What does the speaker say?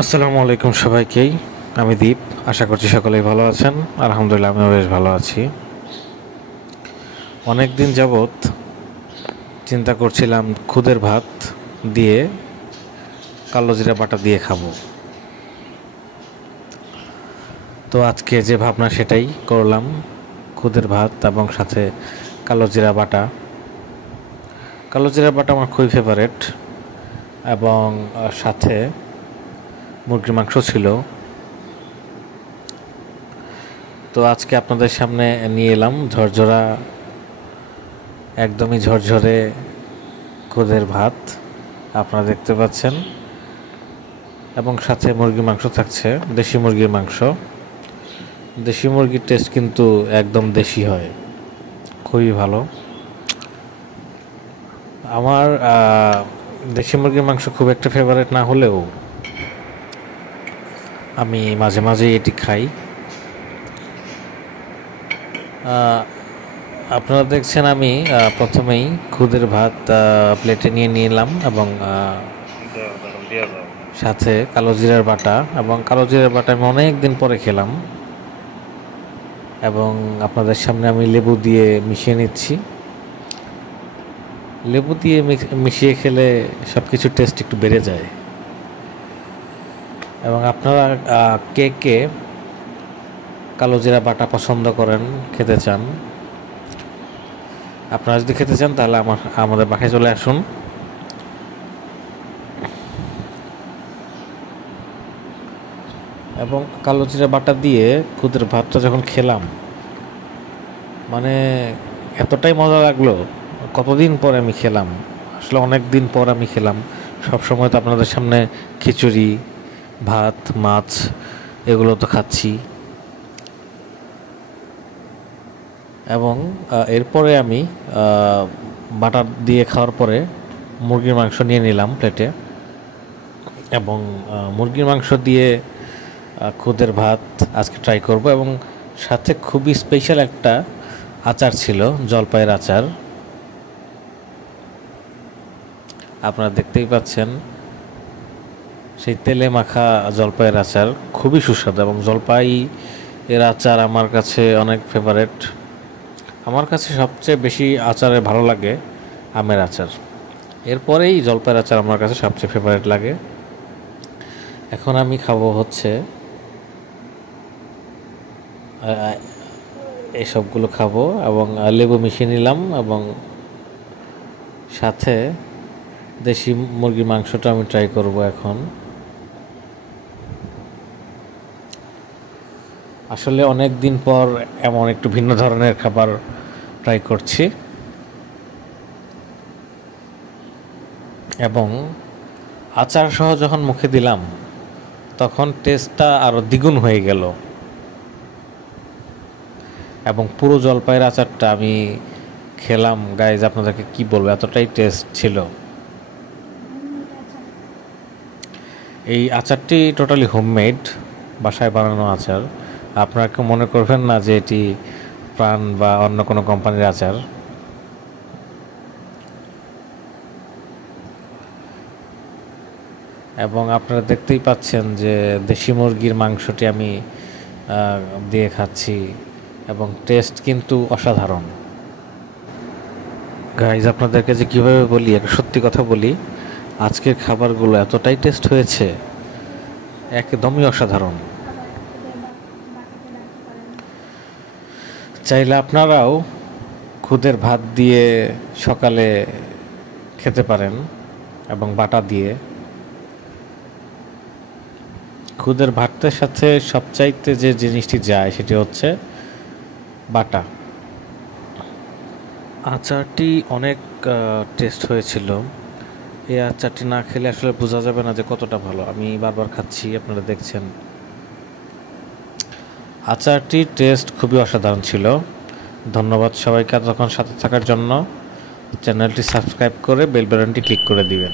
আসসালামু আলাইকুম সবাইকেই। আমি দীপ। আশা করছি সকলেই ভালো আছেন। আলহামদুলিল্লাহ আমিও বেশ ভালো আছি। অনেক দিন যাবৎ চিন্তা করছিলাম খুদের ভাত দিয়ে কালো জিরা বাটা দিয়ে খাবো। তো আজকে যে ভাবনা সেটাই করলাম, খুদের ভাত এবং সাথে কালো জিরা বাটা। কালো জিরা বাটা আমার খুবই ফেভারেট এবং সাথে মুরগির মাংস ছিল। তো আজকে আপনাদের সামনে নিয়ে এলাম ঝরঝরা, একদমই ঝরঝরে খুদের ভাত আপনারা দেখতে পাচ্ছেন, এবং সাথে মুরগির মাংস থাকছে, দেশি মুরগির মাংস। দেশি মুরগির টেস্ট কিন্তু একদম দেশি হয়, খুবই ভালো। আমার দেশি মুরগির মাংস খুব একটা ফেভারিট না হলেও আমি মাঝে মাঝে এটি খাই। আপনারা দেখছেন আমি প্রথমেই খুদের ভাত প্লেটে নিয়ে নিলাম এবং সাথে কালো জিরার বাটা, এবং কালো জিরার বাটা আমি অনেক দিন পরে খেলাম, এবং আপনাদের সামনে আমি লেবু দিয়ে মিশিয়ে নিচ্ছি। লেবু দিয়ে মিশিয়ে খেলে সব কিছু টেস্ট একটু বেড়ে যায়। এবং আপনারা কে কে কালো জিরা বাটা পছন্দ করেন, খেতে চান, আপনারা যদি খেতে চান তাহলে আমাদের বাসায় চলে আসুন। এবং কালো জিরা বাটা দিয়ে খুদের ভাতটা যখন খেলাম, মানে এতটাই মজা লাগলো। কতদিন পর আমি খেলাম, আসলে অনেক দিন পর আমি খেলাম। সবসময় তো আপনাদের সামনে খিচুড়ি, ভাত, মাছ এগুলো তো খাচ্ছি। এবং এরপরে আমি বাটার দিয়ে খাওয়ার পরে মুরগির মাংস নিয়ে নিলাম প্লেটে, এবং মুরগির মাংস দিয়ে খুদের ভাত আজকে ট্রাই করব। এবং সাথে খুবই স্পেশাল একটা আচার ছিল, জলপাইয়ের আচার। আপনারা দেখতেই পাচ্ছেন সেই তেলে মাখা জলপাইয়ের আচার, খুবই সুস্বাদু। এবং জলপাই এর আচার আমার কাছে অনেক ফেভারেট। আমার কাছে সবচেয়ে বেশি আচারে ভালো লাগে আমের আচার, এরপরেই জলপাইয়ের আচার আমার কাছে সবচেয়ে ফেভারিট লাগে। এখন আমি খাবো হচ্ছে এসবগুলো খাবো, এবং লেবু মিশিয়ে নিলাম, এবং সাথে দেশি মুরগির মাংসটা আমি ট্রাই করব এখন। আসলে অনেক দিন পর এমন একটু ভিন্ন ধরনের খাবার ট্রাই করছি, এবং আচার সহ যখন মুখে দিলাম তখন টেস্টটা আরও দ্বিগুণ হয়ে গেল। এবং পুরো জলপাইয়ের আচারটা আমি খেলাম, গাইজ আপনাদেরকে কি বলবো, এতটাই টেস্ট ছিল। এই আচারটি টোটালি হোমমেড, বাসায় বানানো আচার। আপনারা কেউ মনে করবেন না যে এটি প্রাণ বা অন্য কোনো কোম্পানির আচার। এবং আপনারা দেখতেই পাচ্ছেন যে দেশি মুরগির মাংসটি আমি দিয়ে খাচ্ছি, এবং টেস্ট কিন্তু অসাধারণ। গাইজ আপনাদেরকে যে কীভাবে বলি, একটা সত্যি কথা বলি, আজকের খাবারগুলো এতটাই টেস্ট হয়েছে, একদমই অসাধারণ। চাইলে আপনারাও খুদের ভাত দিয়ে সকালে খেতে পারেন, এবং বাটা দিয়ে। খুদের ভাতের সাথে সবচাইতে যে জিনিসটি যায় সেটি হচ্ছে বাটা। আচারটি অনেক টেস্ট হয়েছিল। এই আচারটি না খেলে আসলে বোঝা যাবে না যে কতটা ভালো। আমি বারবার খাচ্ছি, আপনারা দেখছেন। আচারটির টেস্ট খুবই অসাধারণ ছিল। ধন্যবাদ সবাইকে এতক্ষণ সাথে থাকার জন্য। চ্যানেলটি সাবস্ক্রাইব করে বেল বাটনটি ক্লিক করে দিবেন।